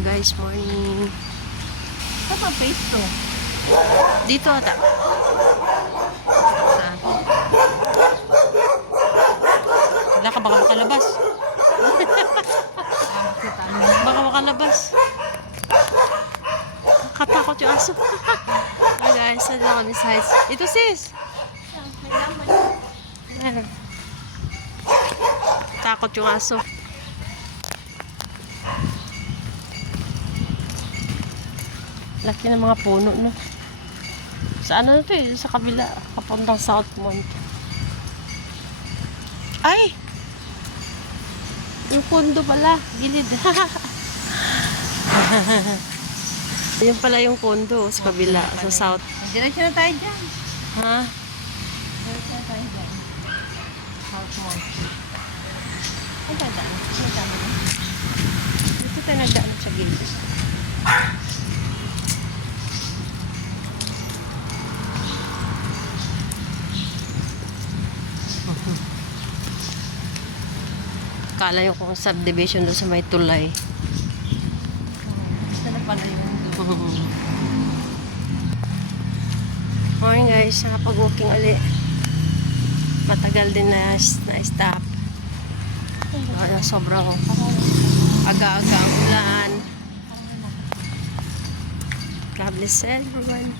Guys, morning. Saan pa face to? Dito ata. Wala ka, baka makalabas. Baka makalabas. Katakot yung aso. Hi guys, saan ako ni Size? Ito sis! Ayan. Takot yung aso. Laki ng mga puno, no? Sa ano na to eh? Sa kabila. Kapuntang Southmont. Ay! Yung kondo pala. Gilid. Yan pala yung kondo sa kabila. Sa South. Diretso na tayo dyan. Ha? Diretso na tayo dyan. Southmont. Ay, dadaan. Dito tayo nagdaan sa gilid. Kala yung kung subdivision doon sa may tulay. Gusto na pala yung Morning guys, nakapag-walking ulit. Matagal din na stop. Sobrang aga-aga ang ulan. God bless everyone.